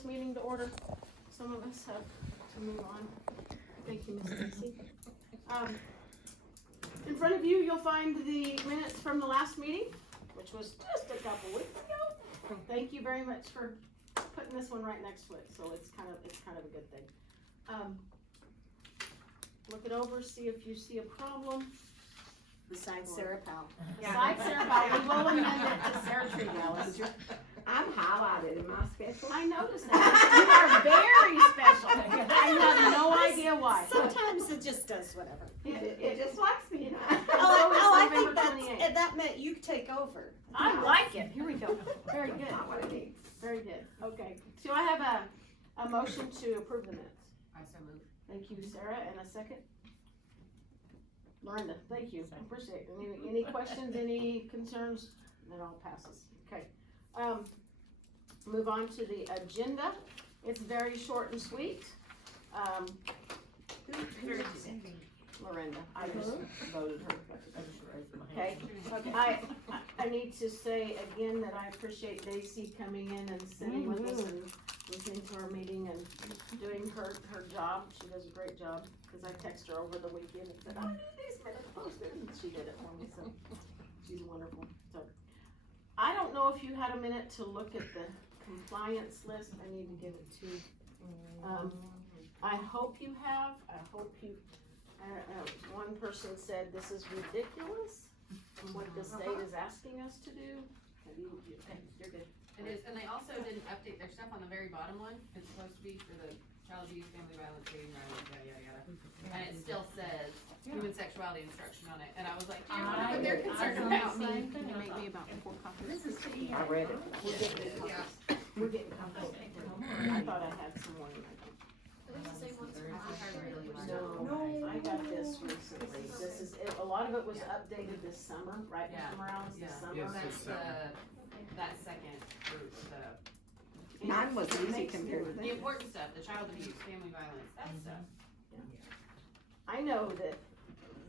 this meeting to order. Some of us have to move on. Thank you, Ms. Stacy. In front of you, you'll find the minutes from the last meeting, which was just a couple weeks ago. Thank you very much for putting this one right next to it, so it's kind of a good thing. Look it over, see if you see a problem. Besides Sarah Powell. Besides Sarah Powell, we will amend it to Sarah Tree. I'm highlighted in my special. I noticed that. You are very special. I have no idea why. Sometimes it just does whatever. It just likes me, you know. I think that meant you take over. I like it. Here we go. Very good. Not what it needs. Very good. Okay. So I have a motion to approve the minutes. I so move. Thank you, Sarah. And a second? Miranda, thank you. I appreciate it. Any questions, any concerns? Then all passes. Okay. Move on to the agenda. It's very short and sweet. Miranda, I just voted her. Okay. I need to say again that I appreciate Daisy coming in and sitting with us and listening to our meeting and doing her job. She does a great job, because I texted her over the weekend and said, I need these minutes posted, and she did it for me, so she's wonderful. So I don't know if you had a minute to look at the compliance list. I need to give it to you. I hope you have. I hope you, one person said this is ridiculous, what the state is asking us to do. Okay, you're good. It is, and they also didn't update their stuff on the very bottom one. It's supposed to be for the child abuse, family violence, dating violence, yada, yada, yada. And it still says human sexuality instruction on it. And I was like, do you know what they're concerned about me? Can you make me about 4 copies? This is I read it. We're getting copies. We're getting copies. I thought I had some more. No, I got this recently. This is, a lot of it was updated this summer, right, Mr. Morales, this summer? That's that second group, Mine was easy compared to the that. important stuff, the child abuse, family violence, that stuff. I know that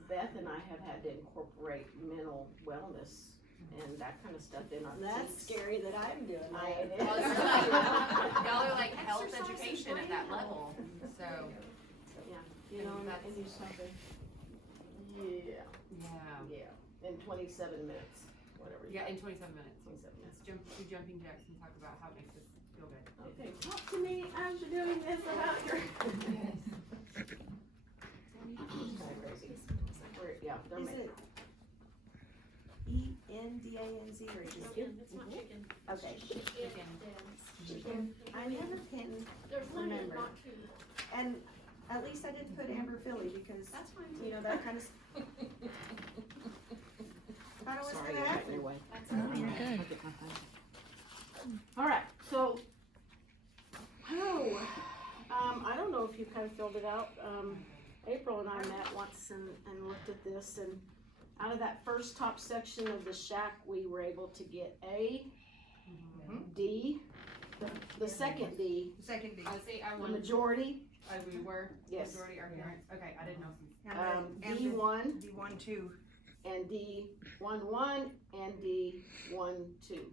Beth and I have had to incorporate mental wellness and that kind of stuff in our. That's scary that I'm doing that. Well, it's really, y'all are like health education at that level, so. Yeah, you know, and you something. Yeah. In 27 minutes, whatever. Yeah, in 27 minutes. 27 minutes. Two jumping jacks and talk about how it makes us feel good. Okay, talk to me as you're doing this about your. Yeah, they're Is making. it ENDANZ or just? It's not chicken. Okay. Chicken. I never can There's one and remember. not two. And at least I didn't put Amber Philly because, That's fine. you know, that kind of. Thought it was Sorry, gonna happen. anyway. That's fine. All right, so, I don't know if you kind of filled it out. April and I met once and looked at this, and out of that first top section of the SHAC, we were able to get A, D, the second D, Second D. I see, I the wanted, majority, we were, Yes. majority are parents, okay, I didn't know. And D1, D1, 2. and D11, and D12.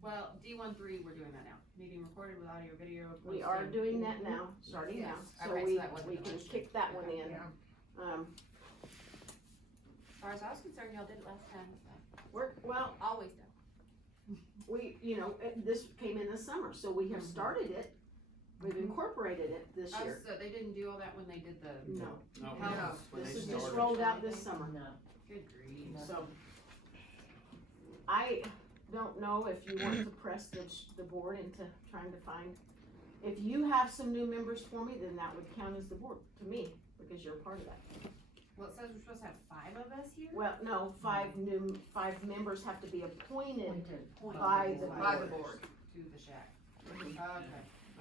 Well, D13, we're doing that now, meeting recorded with audio, video. We are posted. doing that now, starting now, so Okay, so we that wasn't we the can motion. kick that one in. Yeah. As far as I was concerned, y'all did it last time, so, Well, always done. this came in this summer, so we have started it, we've incorporated it this Oh, year. so they didn't do all that when they did the, No, How- this is just rolled out this summer, good grief. so. I don't know if you want to press the board into trying to find, if you have some new members for me, then that would count as the board, to me, because you're a part of that. Well, it says we're supposed to have 5 of us here? Well, no, 5 members have to be appointed Point. by the By the board. board, to the shack. Okay.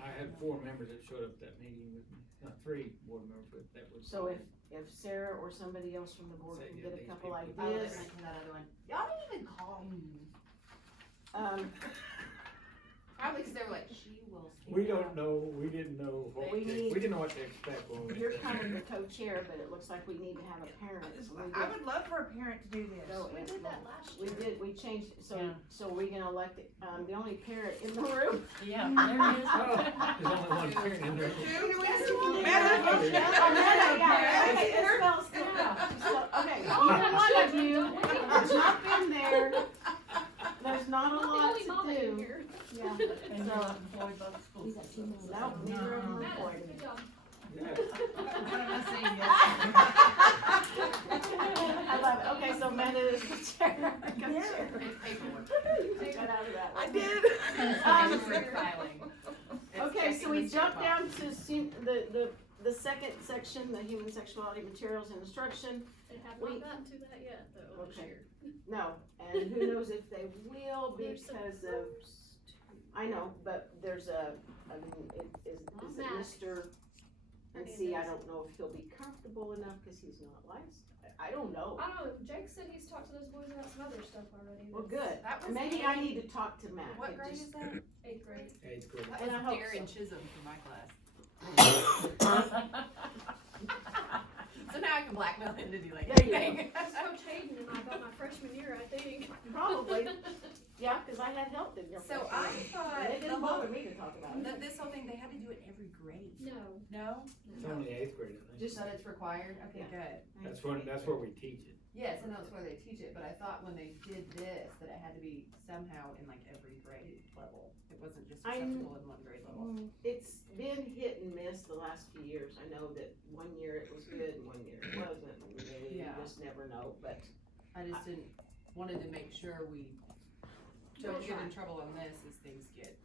I had 4 members that showed up at that meeting with me, 3 board members, but that was. So if Sarah or somebody else from the board Say, can yeah, get a these couple people- Oh, they ideas. mentioned that other one. Y'all didn't even call me. Probably because they were like, she will. We don't know, we didn't know what We need- we didn't know what to expect when we. You're kind of the co-chair, but it looks like we need to have a parent. So we I did would love for a parent to do this. go We in. did that last We year. did, we changed, it. Yeah. so we can elect, the only parent in the room. Yeah, there it is. Oh, there's only one parent in there. Meta. Yeah, okay, it spells still, so, okay, either one of you, jump in there, there's not a Not the lot only mama to in do. here. Yeah, And you're not employed by the school system. no, neither of them are Matt, employed. good job. Yes. What am I saying? I love it, okay, so Meta is the chair, co-chair. It's paperwork. You got out of that I one. did. Paperwork filing. It's Okay, so checking we the state jump box. down to the second section, the human sexuality materials and instruction. They have We- not gotten to that yet, though, this Okay. year. No, and who knows if they will They're because of, I know, but there's I mean, is it Matt. Mr. And see, I don't know if he'll be comfortable enough because he's not licensed. I don't know. I don't know, Jake said he's talked to those boys about some other stuff already. Well, that's good. That was Maybe I need to talk to Matt. What It grade just- is that? 8th grade. 8th grade. That And I was hope Darren so. Chisholm from my class. So now I can blackmail him to do like There you go. anything. That's Coach Hayden and I got my freshman year, I think. Probably. Yeah, because I had helped in your So freshman I year. thought And it the didn't whole, bother me to talk about it. this whole thing, they had to do it every grade. No. No? It's only 8th grade, I think. Just that it's required? Okay, good. That's where we teach it. Yes, I know it's where they teach it, but I thought when they did this, that it had to be somehow in like every grade level. It wasn't just I'm- acceptable in one grade level. It's been hit and miss the last few years. I know that one year it was good and one year it wasn't. And you Yeah. just never know, but I just didn't, wanted to make sure we don't get in trouble on this as things get,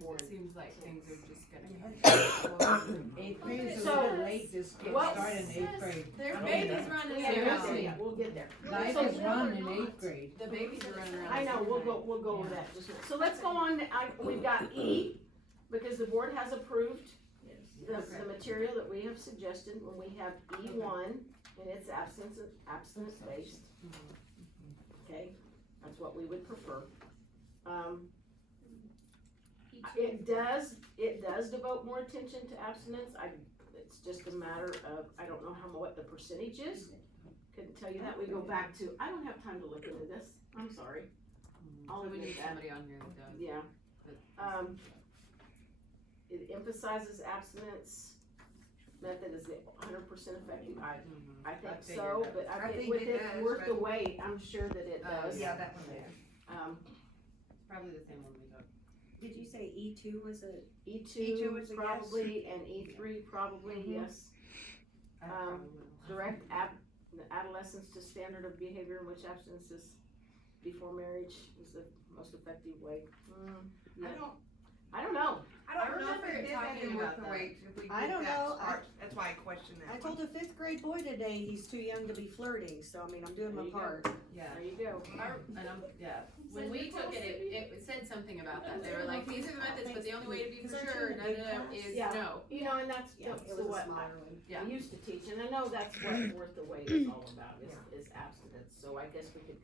more. it seems like things are just gonna come. 8th grade is a So, little late to get what started in 8th grade. Their I mean, babies running Yeah, Seriously. around. we'll get there. Life So- is run in 8th grade. The babies are running around. I know, we'll go with that just a minute. So let's go on, we've got E, because the board has approved the material that we have suggested, when we have E1, and it's abstinence based. Okay, that's what we would prefer. It does devote more attention to abstinence, it's just a matter of, I don't know what the percentage is. Couldn't tell you that, we go back to, I don't have time to look into this, I'm sorry. I'll So we admit need that. somebody on here that does. Yeah, But- it emphasizes abstinence method is the 100% effective, I think figured so, that. but I I think think with it it does, worth but- the wait, I'm sure that it Oh, does. Yeah, that one there. It's probably the same one we took. Did you say E2 was a? E2 E2 is a yes. probably, and E3 probably, yes. I probably will. Direct the adolescents to standard of behavior in which abstinence is before marriage is the most effective way. Yeah. I don't know. I don't know if remember it did that talking in worth about the that. wait if we did I don't that know. part. That's why I questioned that I one. told a 5th grade boy today he's too young to be flirting, so I mean, I'm doing There my you go. part. Yeah. There you go. And when we took it, it said something about that. They were like, these are the methods, but the only way to be for sure, is Yeah. no. You know, and that's Yeah, that's it was a what smaller one. Yeah. I used to teach, and I know that's what worth the wait is all about, is abstinence, so I guess we could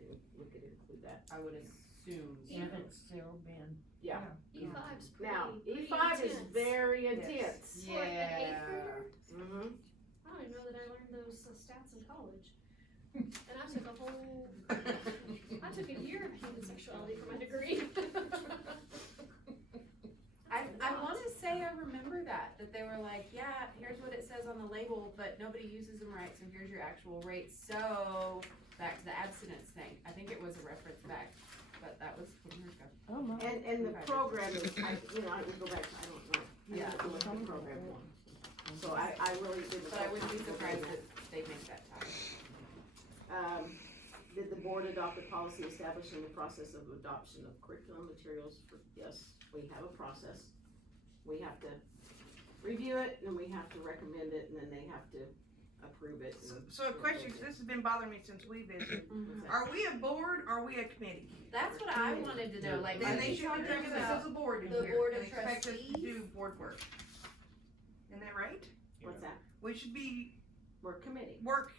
include that. I would assume. And it's still been. Yeah. E5's Now, pretty E5 is intense. very Yes. intense. For like an 8th grader, Mm-hmm. I don't even know that I learned those stats in college. And I took I took a year of human sexuality for my degree. I wanna say I remember that they were like, yeah, here's what it says on the label, but nobody uses them right, so here's your actual rates. So, back to the abstinence thing. I think it was a reference back, but that was 20 years ago. Oh my. And the program is, I would go back to, I don't know. Yeah. I don't know what the program was. So I really didn't. But I wouldn't be surprised if they make that time. Did the board adopt a policy establishing the process of adoption of curriculum materials for, yes, we have a process. We have to review it, and we have to recommend it, and then they have to approve it. So a question, 'cause this has been bothering me since we visited. Mhm. Are we a board, or are we a committee? That's what I wanted to know, like, Then are they they should be talking bringing us about as a board in the here board and of expect us to trustees? do board work. Isn't that right? What's that? We should be We're committee. work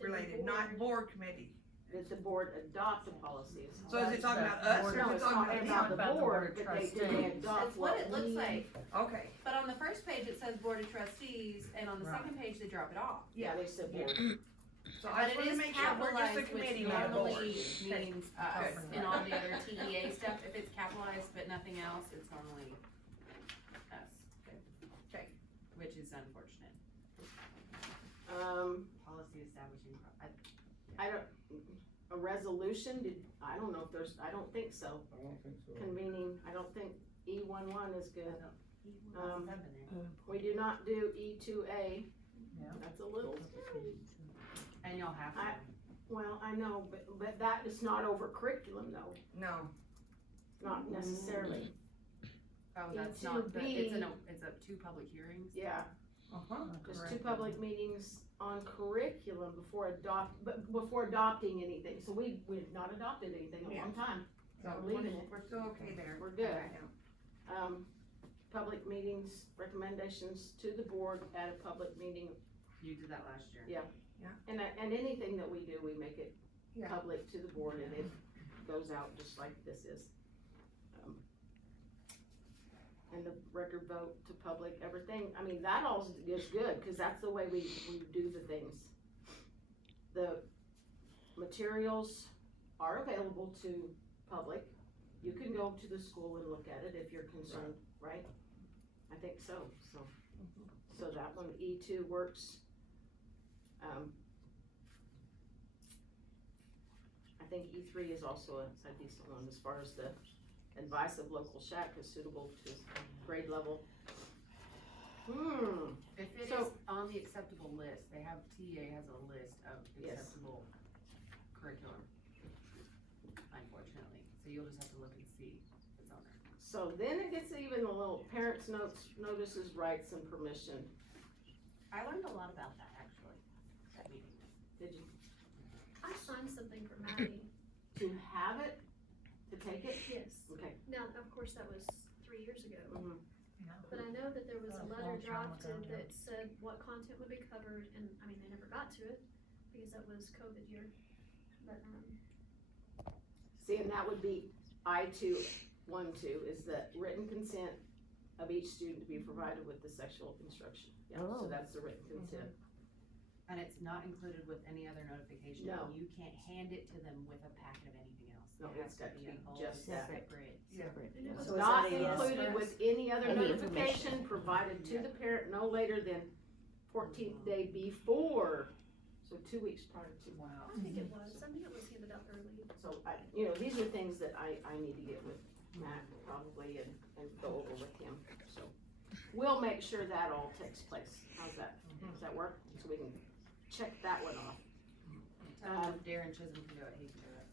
Then the related, not board committee. that the board adopt a policy. So is it talking about That's us the or No, is it it's talking talking about about them? the board, but they adopt That's what it looks we- like, Okay, but on the first page it says board of trustees, and on the Right. second page they drop it off. Yeah, they said board. so I just But it wanted to is make sure we're just a capitalized, which committee, not a board. normally means us. Good. In all the other TEA stuff, if it's capitalized but nothing else, it's normally us. Okay. Which is unfortunate. Policy establishing, I don't, a resolution, I don't know if there's, I don't think so. I don't think so. Convening, I don't think E11 is good. Um, seven there. We do not do E2A. Yeah. That's a little, And y'all have to. well, I know, but that is not over curriculum though, No, not necessarily. Oh, that's E2B. not, it's a two public hearings. Yeah, uh-huh, just two public meetings on curriculum before adopting anything. So we've not adopted anything in a long time. so I'm we're, leaving it. we're still okay there. We're good. Yeah. Public meetings, recommendations to the board at a public meeting. You did that last year. Yeah. And anything that we do, we make it Yeah. public to the board and it goes out just like this is. And the record vote to public, everything, I mean, that all is good, cause that's the way we do the things. The materials are available to public. You can go to the school and look at it if you're concerned, right? I think so. So that one, E2 works. I think E3 is also a decent one as far as the advice of local SHAC is suitable to grade level. If it So- is on the acceptable list, they have, TEA has a list of Yes. acceptable curriculum. Unfortunately, so you'll just have to look and see if it's on there. So then it gets even a little parents' notices, rights and permission. I learned a lot about that actually, that meeting. Did you, I signed something for Maddie. to have it, to take it? Yes. Okay. Now, of course, that was 3 years ago. Mhm. But I know that there was a That was a letter long time ago, drafted yeah. that said what content would be covered, and, I mean, they never got to it, because that was COVID year. But, See, and that would be I-212 is the written consent of each student to be provided with the sexual instruction. Yeah, so Oh. that's the written consent. And it's not included with any other notification. No. You can't hand it to them with a packet of anything else. No, It it's has got to a be whole just that. separate. Separate. And it was So is Not that a yes included for with us? any other Any notification provided to the parent no later than 14th day before, so 2 weeks prior to. Wow. I think it was, I think it was handed out early. So these are things that I need to get with Matt probably and go over with him, so. We'll make sure that all takes place. How's that? Does that work? So we can check that one off. Tell them if Darren Chisholm can do it, he can do it.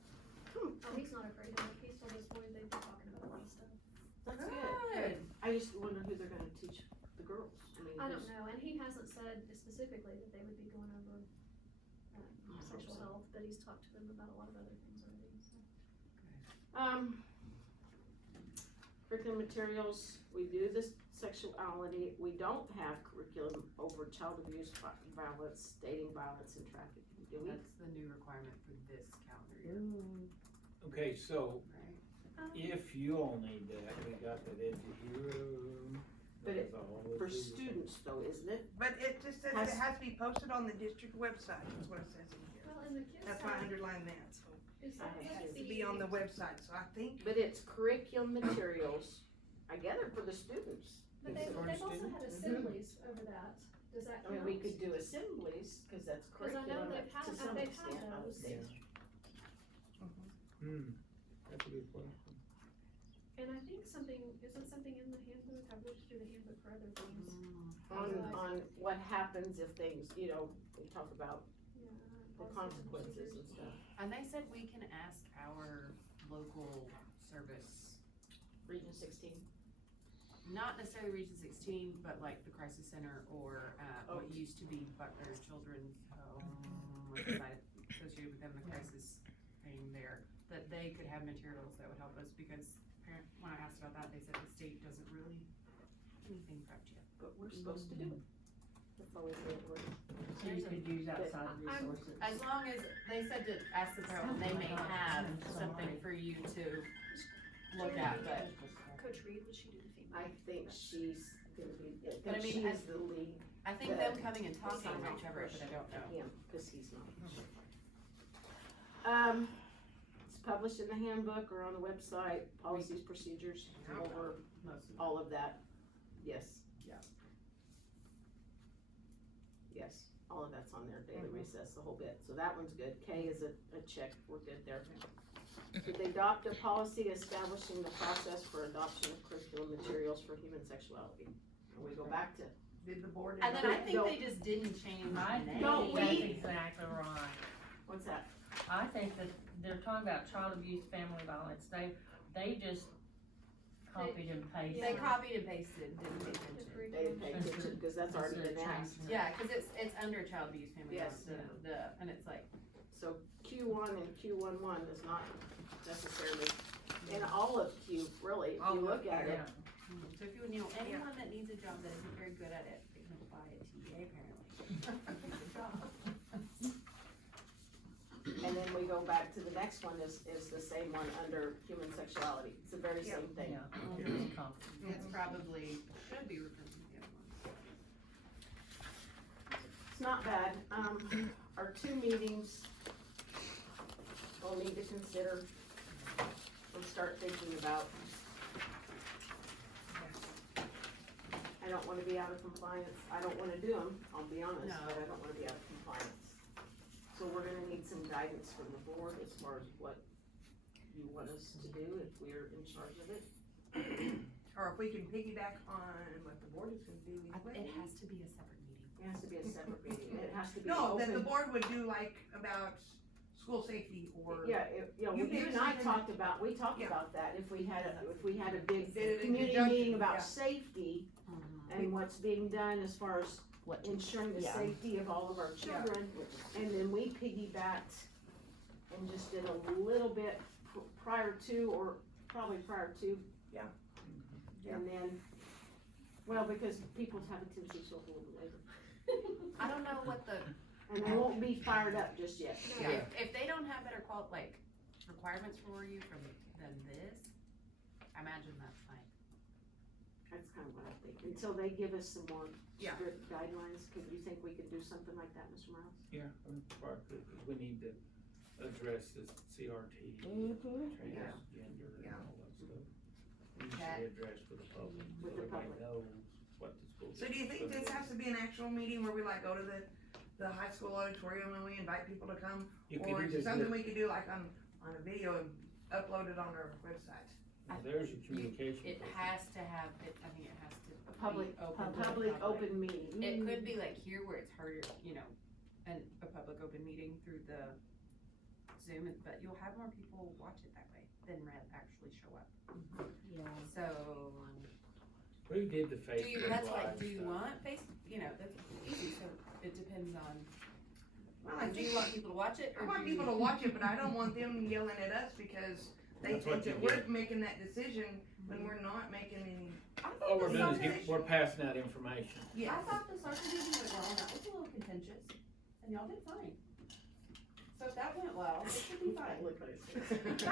Oh, he's not afraid of it, he's told us boy they've been talking about a lot of stuff. That's good. I just wonder who they're gonna teach the girls. I don't who's- know, and he hasn't said specifically that they would be going over, sexual health, but he's talked to them about a lot of other things already, so. Curriculum materials, we do this sexuality, we don't have curriculum over child abuse, violence, dating violence and trafficking, do we? That's the new requirement for this calendar year, Okay, so right? if you all need that, we got that Eduhero. But That's all For it is. students though, isn't it? But it just says it has to be posted on the district website, that's what it says in here. Well, and the kids That's why I have, underlined that, so is I that have it has has to to be on the website, so I think, But it's curriculum materials, I gather for the students. But Is it for they've also students? had assemblies over that, does that I count? mean, we could do assemblies, cause that's Cause I know curriculum they've had, to some they've extent, had I would those, think. That's a good question. and I think isn't something in the handbook, I've looked through the handbook for other things. On what happens if things, we talk about Yeah, the policies and consequences and procedures. stuff. And they said we can ask our local service, Region 16. not necessarily Region 16, but like the crisis center or, what Oh. used to be Butler Children's Home, associated with them, the crisis thing there, that they could have materials that would help us, because when I asked about that, they said the state doesn't really do anything prepped yet. But we're supposed to do it. That's always the way it works. So you could use outside resources. As long as, they said to ask the parent, they may have something for you to look at, but. Coach Reed, would she do the I feedback? think she's gonna be, I But I think mean, she I- is the lead, I think them coming and talking might cover it, but I don't know. him, cause he's not. It's published in the handbook or on the website, policies, procedures, over Most of all of that, yes. Yeah. Yes, all of that's on there, daily recess, the whole bit, so that one's good, K is a check, we're good there. Did they adopt a policy establishing the process for adoption of curriculum materials for human sexuality? And we go back to, Did the board? And then I think No. they just didn't change I the think No, name. that's we- exactly right. what's that? I think that they're talking about child abuse, family violence, they just copied and pasted. They copied and pasted, didn't pay attention. Agreed. They didn't pay attention, cause that's already Instead been of asked. changing it. Yeah, cause it's under child abuse, family Yes. violence, and it's like, So Q1 and Q11 is not necessarily, and all of Q, really, if All you of look at it. Yeah. so if you know anyone that needs a job that isn't very good at it, they can apply at TA apparently. Good job. And then we go back to the next one is the same one under human sexuality, it's the very same thing. Yeah, just copied. It's probably, should be referred to the other one. It's not bad, our 2 meetings, we'll need to consider, or start thinking about. I don't wanna be out of compliance, I don't wanna do them, I'll be honest, No. but I don't wanna be out of compliance. So we're gonna need some guidance from the board as far as what you want us to do, if we're in charge of it. Or if we can piggyback on what the board is gonna do. It has to be a separate meeting. It has to be a separate meeting, it has to be No, that the open. board would do like about school safety or. Yeah, well, You you pick and I something talked about, we talked Yeah. about that, if we had a big Did it in community conjunction, meeting about yeah. safety and what's being done as far as ensuring the yeah. safety of all of our children, and then we piggybacked and just did a little bit prior to, or probably prior to. Yeah. And then, well, because people have a tendency to hold it later, I don't know what the, and they won't be fired up just yet. if they don't have better requirements for you than this, I imagine that's fine. That's kind of what I think, until they give us some more Yeah. strict guidelines, could you think we could do something like that, Mr. Miles? Yeah, we need to address this CRT, transgender and all that stuff. We need to be addressed for the public, so With the everybody public. knows what the school. So do you think this has to be an actual meeting where we like go to the high school auditorium and we invite people to come? You could Or is it either something do- we could do like on a video and upload it on our website? Well, there's your communication. It has to have, I think it has to A public, be open to the public public. open meeting. It could be like here where it's harder, and a public open meeting through the Zoom, but you'll have more people watch it that way than actually show up. Yeah. So, We did the do you, Facebook that's Live like, do you stuff. want that's easy, so it depends on, Well, I do you think, want people to watch it, I or want do you? people to watch it, but I don't want them yelling at us because they That's think what you that we're get. making that decision when we're not making any. All we're doing is we're passing out information. Yes. I thought the soccer meeting went well, and that was a little contentious, and y'all did fine. So if that went well, it should be fine. Look what it says.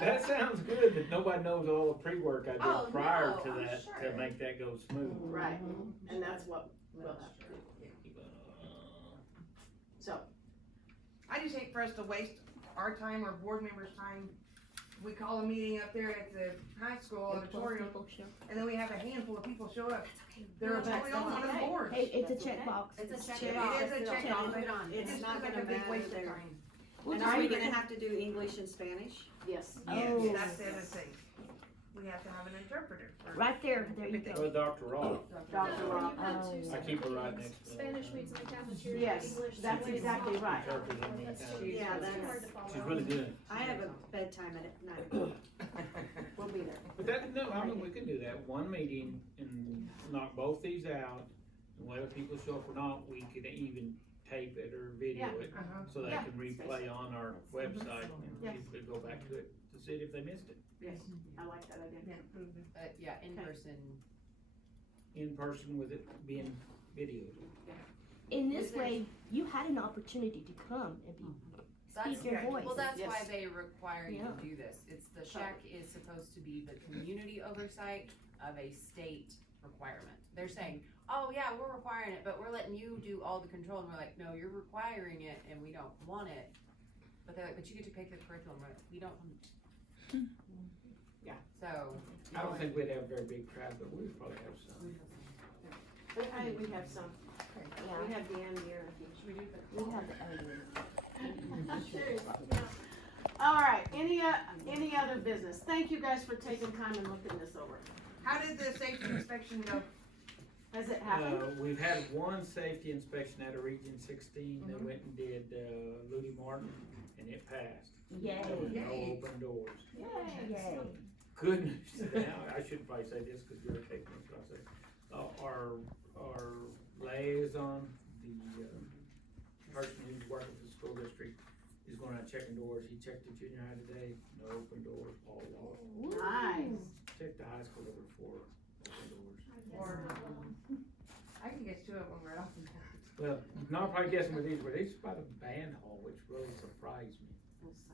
That sounds good, that nobody knows all the pre-work I Oh, did prior no, to I'm that, sure. to make that go smooth. Right, and that's what we'll have to do, so, I just hate for us to waste our time or board members' time. We call a meeting up there at the high school auditorium, and then we have a handful of people show up. They're That's totally on one of the okay. boards. Hey, it's a That's okay. checkbox. It's a Check check it box. off. It is a check Check box. it on. It's It's just not like gonna a big matter waste of there. time. Well, And are I'm we gonna gonna- have to do English and Spanish? yes. Yes, Oh. that's the other thing. We have to have an interpreter. for- Right there, there you Well, go. Dr. Ross, Dr. No, Rob. you had two I separate keep her right meetings. next to me. Spanish meets in the cafeteria, Yes, English. that's meets exactly in the right. Interpreter me That's kind of- too- Yeah, it's too that's- hard to follow. she's really good. I have a bedtime at 9 o'clock. We'll be there. But that, no, I mean, we can do that, one meeting and knock both these out, and whether people show up or not, we could even tape it or video it, Uh-huh. so they Yeah. can replay on our website, Yes. and people could go back to it to see it if they missed it. Yes, I like that idea. Yeah. But yeah, in Okay. person, in person with it being videoed. In this way, you had an opportunity to come and be, That's, speak your voice. well, that's why Yes. they require you to Yeah. do this. It's, the SHAC is supposed to be the community oversight of a state requirement. They're saying, oh yeah, we're requiring it, but we're letting you do all the control, and we're like, no, you're requiring it and we don't want it. But they're like, but you get to pick the curriculum, we're like, we don't. Yeah. So. I don't think we'd have a very big crowd, but we would probably have some. But I think we have some, yeah, we have the end here. we have the evidence. All right, any other business? Thank you guys for taking time and looking this over. How did the safety inspection go? Has it happened? We've had one safety inspection out of Region 16, they Mm-hmm. went and did, Moody Martin, and it passed. Yay, There were no Yay. open doors. yay. Good news now, I should probably say this because you're taking this, so I'll say, our liaison, the, person who's working for the school district is going out checking doors. He checked the junior high today, no open doors, all locked. Nice. Checked the high school, there were 4 open doors. I can guess 2 of them right off the bat. Well, not probably guessing where these were, these by the band hall, which really surprised me.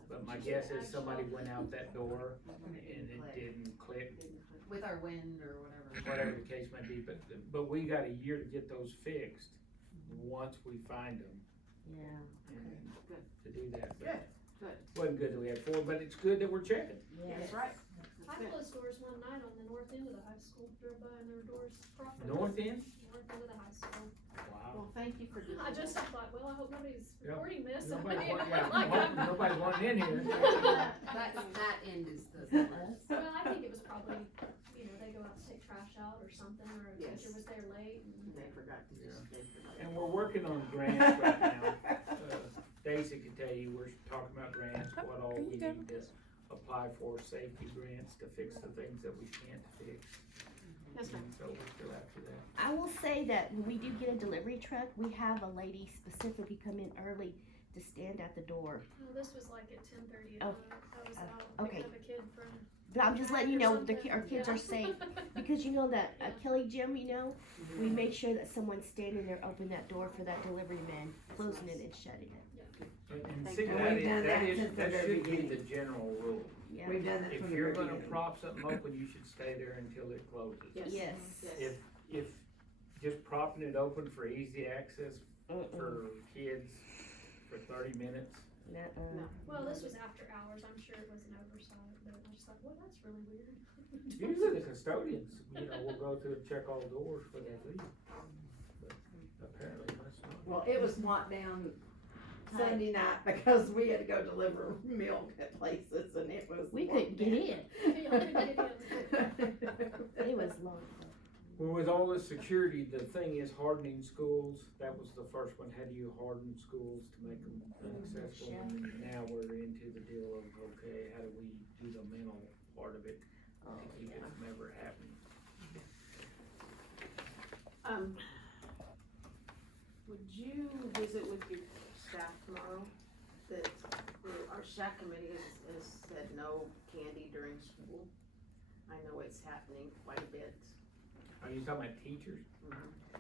But my guess is somebody went out that door and it didn't click, With our wind or whatever. whatever the case may be, but we got a year to get those fixed, once we find them, Yeah. and Good. to do that. But Good, good. Wasn't good that we had 4, but it's good that we're checking. That's right. I That's good. closed doors one night on the north end of the high school, drove by and there were doors propped up. North end? North end of the high school. Wow. Well, thank you for doing I that. just thought, well, I hope nobody's Yeah. recording this. Nobody I want, mean, yeah, like, nobody's wanting in here. That end is the. Well, I think it was probably, they go out to take trash out or something, or a Yes. teacher was there late and. They forgot to just, they forgot. And we're working on grants right now. Daisy can tell you, we're talking about grants, what all we need to apply for, safety grants to fix the things that we can't fix. Yes, ma'am. And so we're still after that. I will say that when we do get a delivery truck, we have a lady specifically come in early to stand at the door. No, this was like at 10:30 at Oh. night. I was out Okay. picking up a kid from. But I'm just letting you or know something. our kids Yeah. are safe because you know that Kelly Gym, we make sure that someone's standing there, open that door for that delivery man, closing it and shutting it. And Thank see, you. that We've done that is, since the that very should be the beginning. general rule. Yeah. We've done that If from the you're very gonna beginning. prop something open, you should stay there until it closes. Yes. If just propping it open for easy access Mm-mm. for kids for 30 minutes, Nuh-uh. No. Well, this was after hours. I'm sure it was an oversight, but I just thought, well, that's really weird. usually the custodians, will go through and check all the doors when they leave. But apparently that's not. Well, it was locked down Sunday night because we had to go deliver milk at places and it was. We couldn't get in. Y'all couldn't get in. It was long. Well, with all this security, the thing is hardening schools, that was the first one, how do you harden schools to make them inaccessible? And now we're into the deal of, okay, how do we do the mental part of it to keep it from ever happening? Would you visit with your staff tomorrow? That our SHAC committee has said no candy during school. I know it's happening quite a bit. Are you talking about teachers?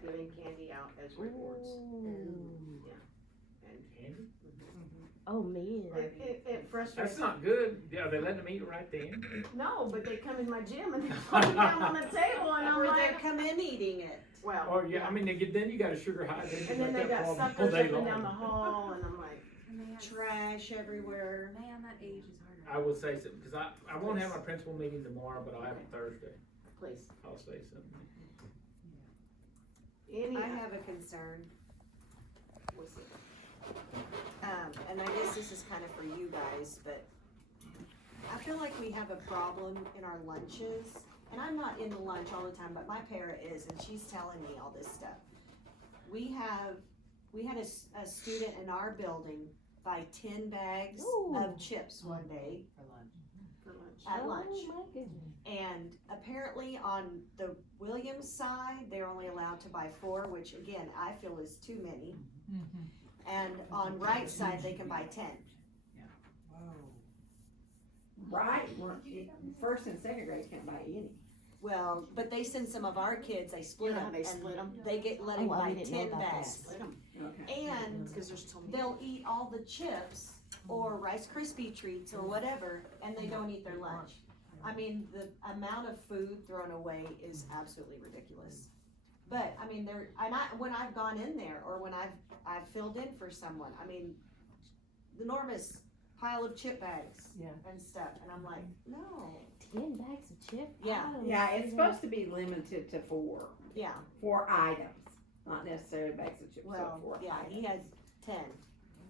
Giving candy out as rewards. Ooh. And Candy? Oh, man. it frustrates That's not good. Yeah, are they letting them eat right then? No, but they come in my gym and they put it down on the table and I'm Or they like, come in eating it. well. Or, yeah, I mean, then you got a sugar high, then you And then got they that got problem all suckers day up and down the long. hall and I'm like, Trash everywhere. Man, that age is harder. I will say something, because I won't have my principal meeting tomorrow, but I'll have it Thursday. please. I'll say something. Any, I have a concern, what's it? and I guess this is kind of for you guys, but I feel like we have a problem in our lunches. And I'm not in the lunch all the time, but my para is, and she's telling me all this stuff. We had a student in our building buy 10 bags Ooh. of chips one day For lunch. For lunch. at lunch. Oh, my goodness. And apparently on the Williams side, they're only allowed to buy 4, which again, I feel is too many. And on Wright side, they can buy 10. Right, well, first and second grade can't buy any. Well, but they send some of our kids, they split Yeah, them. they split 'em. They get, let Oh, him I buy didn't know 10 about that. bags. Split 'em, Okay. And cause there's so many. they'll eat all the chips or Rice Krispie treats or whatever, and they don't eat their lunch. I mean, the amount of food thrown away is absolutely ridiculous. But, I mean, when I've gone in there, or when I've filled in for someone, I mean, the enormous pile of chip bags Yeah. and stuff, and I'm like, no, 10 bags of chips? Yeah. I don't Yeah, see it's that. supposed to be limited to yeah, 4 items, not necessarily bags of chips, so well, 4 yeah, items. he had 10.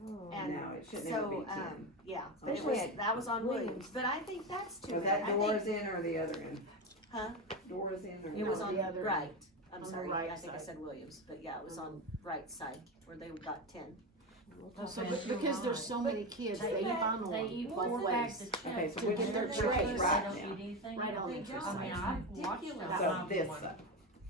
Oh. And No, it should never be so, 10. yeah, but it Especially was, at that was on Williams. Williams, but I think that's too Was many. that I doors think in or the other end? Huh? Doors in or? It was no? on, the other- right, I'm on the sorry, right I think I side. said Williams, but yeah, it was on right side, where they got 10. We'll Oh, talk so, about because there's so many kids, They they had- funnel They them eat both 4 ways. bags of chips. Okay, so to which get is their the breakfast. choice? They Right don't now. eat anything Right else. on They the don't. I mean, It's I've watched ridiculous. that. So mom this one. side,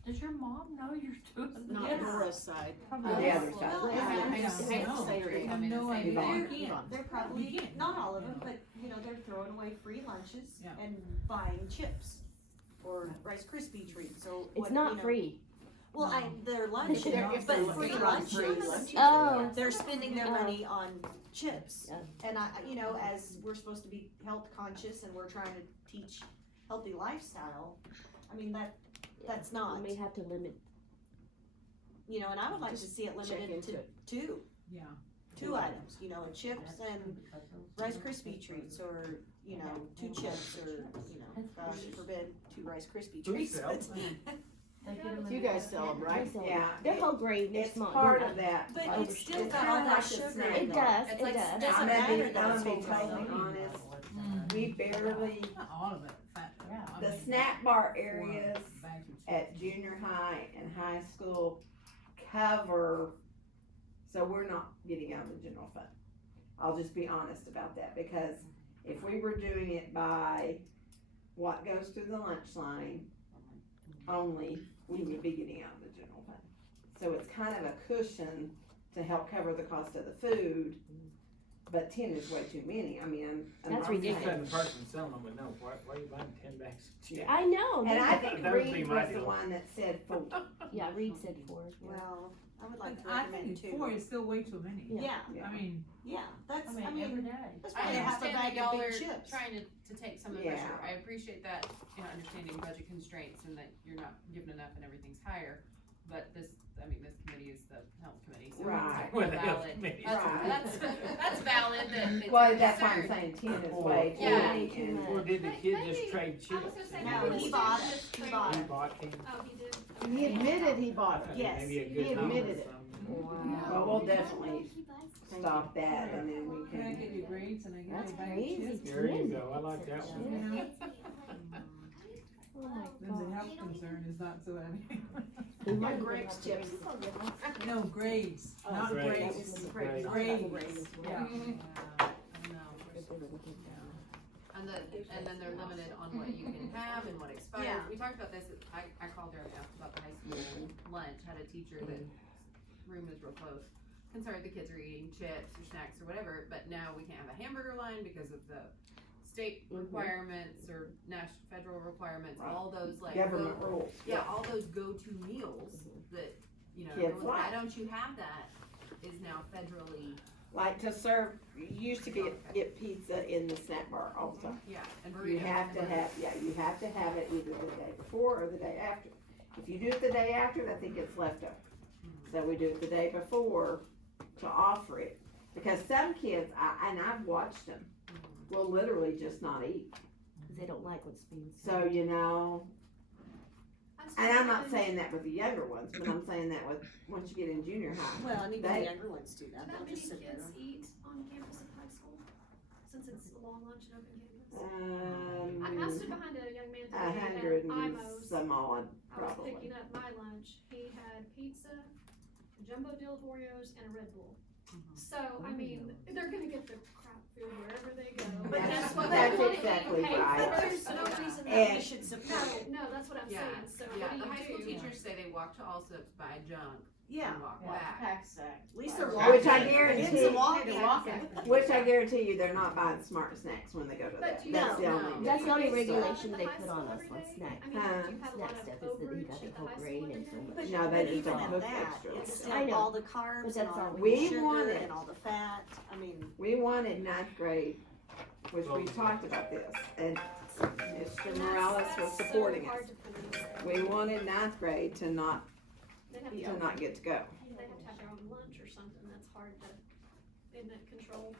Does your mom know you're doing this? Not Yes. Nora's side. the other side. Well, I hate to say it, come in and say, Yvonne. "Well, They're probably, not all of them, but, you know, they're throwing away free lunches Yeah. and buying chips or Rice Krispie treats or what, It's not you know. free. Well, their lunch, If they're- if but they're- free if they're on lunches, free lunches, Oh. they're spending their Oh. money on chips. Yeah. And you know, as we're supposed to be health conscious and we're trying to teach healthy lifestyle, I mean, that's not, We may have to limit. you know, and I would like to Just see it check limited into to it. two. Yeah. 2 items, you know, chips and Rice Krispie treats, or, you know, 2 chips, or, you know, gosh forbid, 2 Rice Krispie Who treats, sells but, They get 'em in You the guys sell 'em, right? They sell 'em. Yeah, They're whole grain, they're it's small. part they're of that. but Oh, it's still it's got kinda all that like the sugar snack. in It there. does, It's it like does. snacks. Doesn't I'm matter gonna be, that I'm it's gonna be whole totally grain. honest, we barely, Not all of it, but, yeah. I the mean, snack bar areas bags of chips. at junior high and high school cover, so we're not getting out of the general fund. I'll just be honest about that, because if we were doing it by what goes through the lunch line only, we would be getting out of the general fund. So it's kind of a cushion to help cover the cost of the food, but 10 is way too many, I mean, I'm. That's I'm just ridiculous. letting the person selling them would know, why are you buying 10 bags of chips? I know. And I think That would be Reed my was the deal. one that said 4. Yeah, Reed said 4. Well, I would like to I recommend think 2. 4 is still way too many. Yeah. Yeah, I mean, yeah, that's, I mean, I every mean, day. that's I probably half a understand that bag y'all of are big chips. trying to take some of the Yeah. pressure, I appreciate that, you know, understanding budget constraints and that you're not giving enough and everything's higher, but this committee is the health committee, so Right. it's Well, the health valid. committee. Right. That's valid that it's Well, a that's why I'm concern. saying 10 is way too Yeah. many, and Or did the Maybe- kid just trade I was chips? gonna say, No, maybe he the bought student it. just He traded bought He it. bought 10? Oh, he did? He admitted he bought it. Yes, Maybe a he good number admitted or it. something. well, we'll definitely stop that, and then we can I can, get your grades and I get That's you a bag of crazy. chips? There you go, I like that one. You know, Oh my then the gosh. health concern is not so, My Greg's chips. no, grades, Oh, not grades. grades. Grades. Grades, yeah. And then they're limited on what you can have and what expires. Yeah. We talked about this, I called her and asked about the high school lunch, had a teacher that room is real close, concerned the kids are eating chips or snacks or whatever, but now we can't have a hamburger line because of the state requirements or federal requirements, Right. all those like. government rules. Yeah, all those go-to meals that, you know, Kids everyone's, why like. don't you have that, is now federally, Like to serve, you used to get pizza in the snack bar also. yeah, and burritos. You have to and have, yeah, you have to have it either the day before or the day after. If you do it the day after, I think it's leftover. So we do it the day before to offer it. Because some kids, and I've watched them, will literally just not eat. Cause they don't like what's being So, said. you know, I'm still and I'm not thinking- saying that with the younger ones, but I'm saying that with, once you get in junior high. Well, and even They- the younger ones do Do that, that they'll many just sit there. kids eat on campus at high school? Since it's a long lunch and open campus? I stood behind a young man today 100 at and IMO's. some odd, I was probably. picking up my lunch. He had pizza, a jumbo deal of Oreos, and a Red Bull. So, I mean, they're gonna get the crap food wherever they go. But That's what that's they want, exactly getting paid right. for, But there's so- no reason that we And- should support it. No, that's what I'm Yeah, saying, so yeah, what the do high school you do? teachers say they walk to Allsup's, buy junk, Yeah, and walk Yeah. back. Pack sack. at least they're Which walking. Which I Kids guarantee- are walking. Which I guarantee you, they're not buying smart snacks when they go to But that. do you- That's the No, only. no. That's the only Do you still have regulation it at they the put high on school us every on day? snack. I mean, do you have a Snack lot of stuff is that you overage got at the whole high grain school and every so day? much. But, No, they but just even don't at cook that, extra it's like still that. I know. all the carbs But and that's all all the we sugar wanted. and all the fat, I mean, We wanted ninth grade, which we talked about this, and Mr. And Morales that's was so supporting hard us. to police. We wanted ninth grade to not They have to to, not get to go. they have to have their own lunch or something, that's hard to, isn't that control?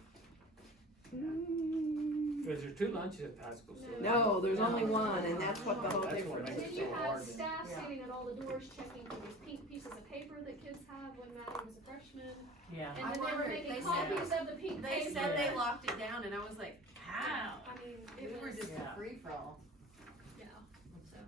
Cause there's 2 lunches at the high school, so. No, there's only one, and that's what the whole That's what difference And then makes is. it you so have hard then. staff Yeah. standing at all the doors checking for these pink pieces of paper that kids have when Maddie was a freshman. Yeah. And I then they were wondered, making they copies of the pink They paper. said they locked it down, and I was like, how? I mean, We it were was, just Yeah. a free-for-all. yeah, so.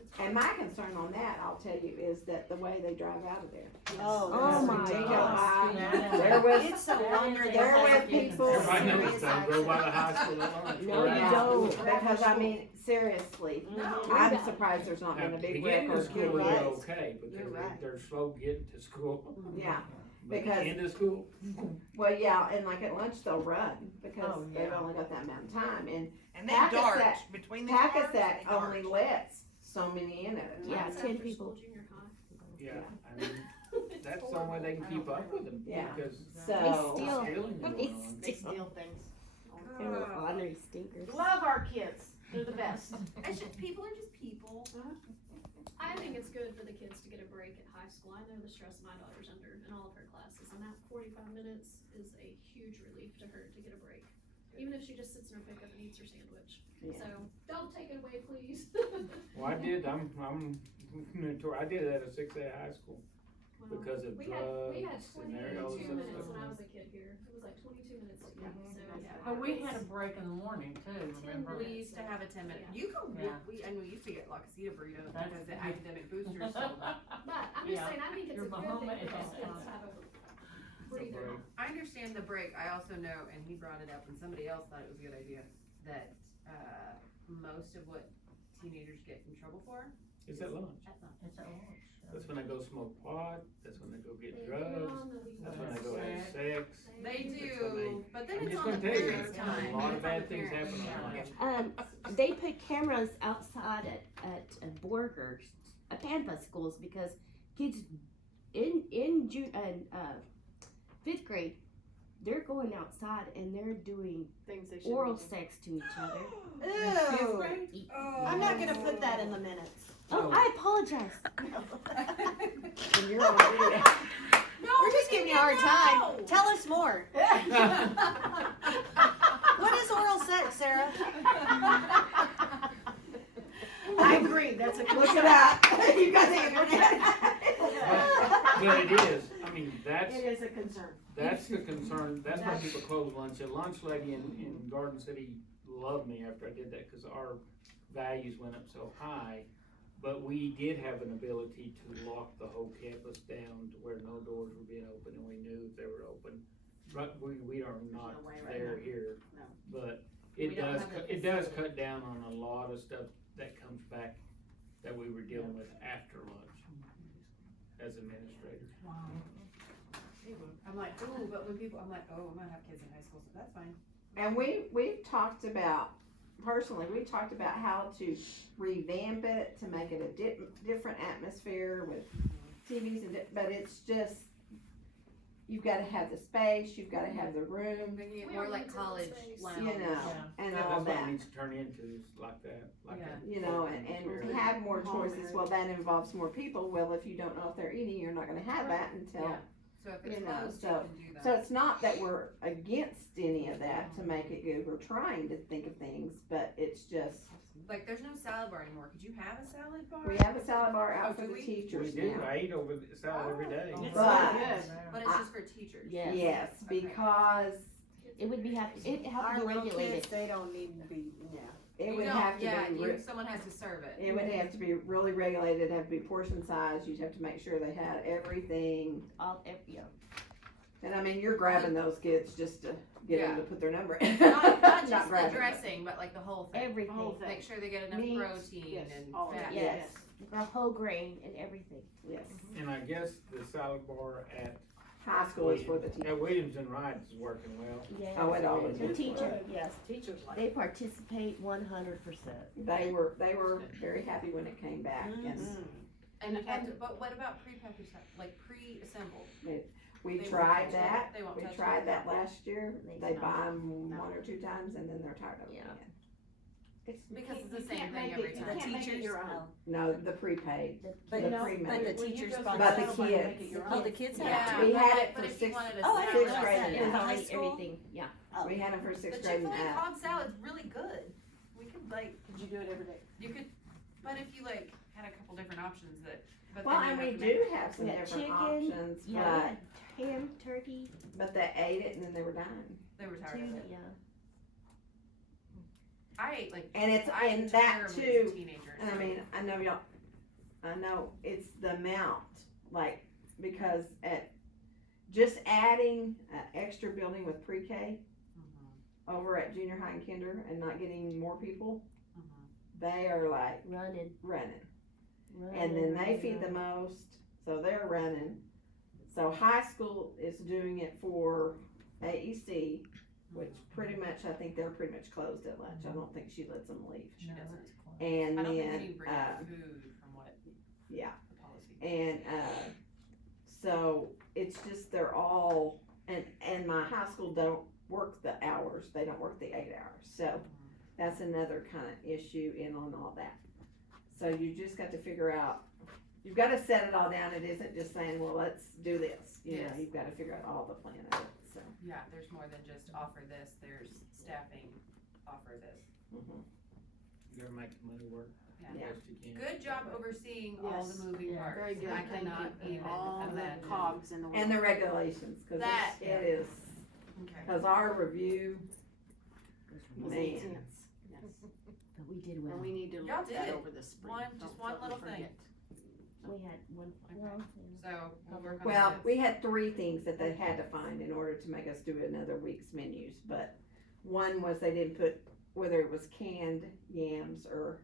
it's And hard. my concern on that, I'll tell you, is that the way they drive out of there. oh. Oh my They go gosh. by, they're with, It's so wonder they they're have with people. Everybody knows serious don't go by the high accidents. school at lunch. No, Right. you Yeah, don't. because I mean, seriously, No. I'm surprised there's not Now, been a big beginning wreck or of school, kid they're raised. okay, You're because right. they're slow getting to school. Yeah, But because- end of school, well, yeah, and like at lunch they'll run, because Oh, they've yeah. only got that amount of time, and And they Pack a dart sack. between the cars. Pakistan they dart. only lets so many in at a Yeah, time. It's 10 after people. school junior high. yeah, I mean, It's that's the only way they can keep up with them, Yeah. because So, They steal. stealing They going on. They steal things. They're little ornery stinkers. Love our kids, they're the best. It's just, people are just people. I think it's good for the kids to get a break at high school. I know the stress my daughter's under in all of her classes, and that 45 minutes is a huge relief to her to get a break. Even if she just sits in her pickup and eats her sandwich. Yeah. So, don't take it away, please. Well, I did, I'm mentor, I did it at a 6A high school, Well, because of we had drugs and all 22 this minutes stuff. when I was a kid here. It was like 22 minutes to eat, so yeah. But we had a break in the morning too, 10 remember? We used to have a 10-minute, Yeah. you can, Yeah. and we used to get La Casita burritos That's- because the academic boosters sold them. But I'm just Yeah. saying, I think it's Your a good thing Bahama for is those kids awesome. to have a breather. break. I understand the break, I also know, and he brought it up, and somebody else thought it was a good idea, that, most of what teenagers get in trouble for It's at lunch, at lunch. It's at lunch. that's when they go smoke pot, that's when they go They get do it drugs, on the weekends. that's when they go have sex. They That's when do, but then I'm it's just on the gonna tell you, parents' a time. lot of It's on bad the things parents' happen time. on lunch. They put cameras outside at Borgers, Pampa schools, because kids in fifth grade, they're going outside and they're doing Things they shouldn't oral be doing. sex to each other. Ew. I'm not gonna put that in the minutes. Oh, I apologize. And you're on video. We're just giving you a hard time. Tell us more. What is oral sex, Sarah? I agree, that's a Look it up, you got the internet. But it is, I mean, that's, It is a concern. that's the concern, that's why people close lunch. The lunch lady in Garden City loved me after I did that, cause our values went up so high. But we did have an ability to lock the whole campus down to where no doors were being open, and we knew if they were open. But we are not no way right there now. here. No. But We it don't does, have the it does facility. cut down on a lot of stuff that comes back that we were dealing with after lunch as administrators. I'm like, ooh, but when people, I'm like, oh, I'm gonna have kids in high school, so that's fine. And we've talked about, personally, we talked about how to revamp it, to make it a different atmosphere with TVs and, but it's just, you've gotta have the space, you've gotta have the room, Making it We more are like losing the college space. lounge. you know, Yeah. and Yeah, all that's what that. it needs to turn into, is like that, like Yeah. that. You know, and have more choices, well, that involves more people, well, if you don't know if they're eating, you're not gonna have that until, Yeah. So if it's You know, closed, you so- can do that. so it's not that we're against any of that to make it good, we're trying to think of things, but it's just, Like, there's no salad bar anymore, could you have a salad bar? we have a salad bar out Oh, for do the we? We teachers do, now. I eat over the salad every day. Oh, It's But- so good. But it's just for teachers. Yes. Yes, Okay. because It would be have it have Our to be little regulated. kids, they don't need to be, yeah. it You would don't- have to yeah, be, you, someone has to serve it. it would have to be really regulated, it'd have to be portion size, you'd have to make sure they had everything, All yeah. And I mean, you're grabbing those kids just to get them to put their number in. Not just the grabbing them. dressing, but like the whole thing. Everything. whole thing. Make sure they get enough Meat, protein yes, and all of fat. it. Yes, The whole grain and everything. yes. And I guess the salad bar at High school is for the teachers. At Williamson Wright is working well. Yes. Oh, it always The is. teacher, yes, Teachers like they participate 100%. They were very happy when it came back, and But what about pre-packaged stuff, like pre-assembled? we They tried won't touch that. it? They won't We touch tried it? that last year. They They don't. buy them one or two times and then they're tired of them Yeah. again. Because it's the You same can't thing make every it- you time. can't make it your own. No, the prepaid. But The no, pre-made. but the When you teachers go to sponsor. But the somebody, kids. make it your Oh, own. the kids Yeah, have We to. had it but for if you sixth- wanted a Oh, I didn't salad, sixth realize grade that. and In up. high Totally, school? everything, yeah. Oh. We had them for The sixth grade and Chick-fil-A up. Cobb salad's really good. We could like, Could you do it every day? you could, but if you like had a couple different options that, but Well, then you and we have to make. do have some We had different chicken, options, Yeah, we had ham, turkey, but they ate it and then they were done. They were tired of tuna, it. yeah. I ate like, And it's, I and ate that terribly as a too, teenager. and I so- mean, I know it's the amount, like, because just adding an extra building with pre-K Mhm, over at junior high and kinder and not getting more people, mhm. they are like Running, running. running. And then they feed running. the most, so they're running. So high school is doing it for AEC, which pretty much, I think they're pretty much closed at lunch. I don't think she lets them leave. She doesn't. And I don't think then, any bring food from what yeah, the policy. and, so it's just, they're all, and my high school don't work the hours, they don't work the 8 hours. So that's another kind of issue in on all that. So you just got to figure out, you've got to set it all down. It isn't just saying, well, let's do this. You know, Yes. you've got to figure out all the plan of it, so. Yeah, there's more than just offer this, there's staffing, offer this. Mhm. You gotta make the money work the Yeah. best you can. Good job overseeing all Yes. the moving Yeah. parts. Very good, I thank cannot you. even All the imagine. cogs in the wheel. And the regulations, cause That, it is, Okay. cause our review, Was man, intense. Yes. But we did well. And we need to Y'all look that did. over this spring. One- just Don't one let me little thing. forget. We had one, Okay. well, So, we'll work on well, this. we had 3 things that they had to find in order to make us do another week's menus, but one was they didn't put whether it was canned yams or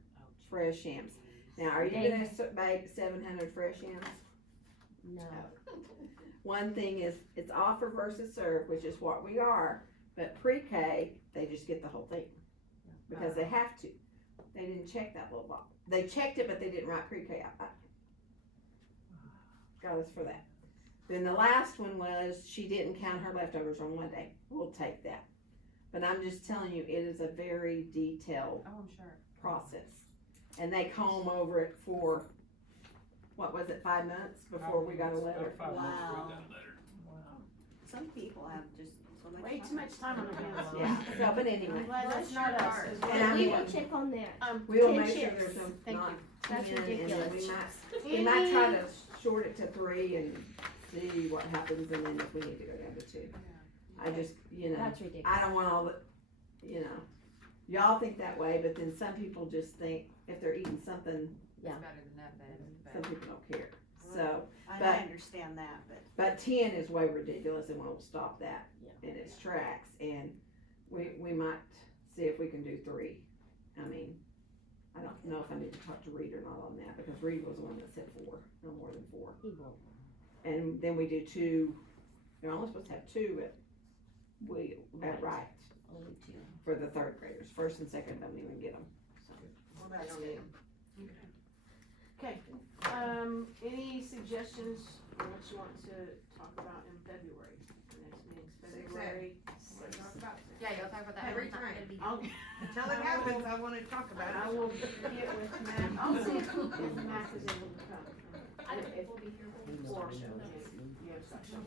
fresh yams. Now, are you gonna make 700 fresh yams? no. One thing is, it's offer versus serve, which is what we are, but pre-K, they just get the whole thing. Because they have to. They didn't check that little box. They checked it, but they didn't write pre-K out. Got us for that. Then the last one was, she didn't count her leftovers on one day. We'll take that. But I'm just telling you, it is a very detailed Oh, I'm sure. process. And they comb over it for, what was it, 5 months before we got a letter? About 5 months before we Wow. got a letter. Some people have just so much. Way too much time on their hands. Yeah, so, but I'm anyway, glad that's not Bless your us. heart. It's And I We mean- will check on that. we will 10 make sure chips. there's no, Thank not you. That's 10, and then ridiculous. we might try to short it to 3 and see what happens, and then if we need to go down to 2. I just, you know, That's ridiculous. I don't want all the, you know, y'all think that way, but then some people just think if they're eating something, Yeah. It's better than nothing, some but people don't care. So, I but- understand that, but. but 10 is way ridiculous, and we'll stop that Yeah. in its tracks, and we might see if we can do 3. I mean, I don't know if I need to talk to Reed or not on that, because Reed was the one that said 4, no more than 4. He won't. And then we do 2, you're only supposed to have 2 at Right. right, Only 2. for the 3rd graders. 1st and 2nd don't even get them, so. Well, that's good. Okay, any suggestions on what you want to talk about in February? The next meeting's February. yeah, you'll talk about that Every every time. time. It'll be- I'll, Until it happens, I wanna talk about I it. will get with Matt, I'll see if Matt is able to come. I don't think we'll be here. Or, you have section.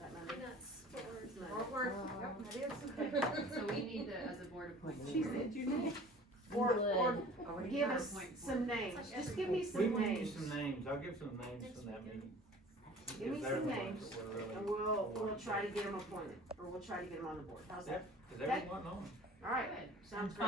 That matter? Peanuts for. Fort Worth, yep, it is. So we need to, as a board, appoint. She said you did. Or give us Appoint some names, just give me We some will give you names, some names, I'll give some names from that meeting. Give me Because they're some the ones names, that we're really and we'll wanting try to to- get them appointed, or we'll try to get them on the board, how's that? Cause everyone's on. Alright, Good. sounds great.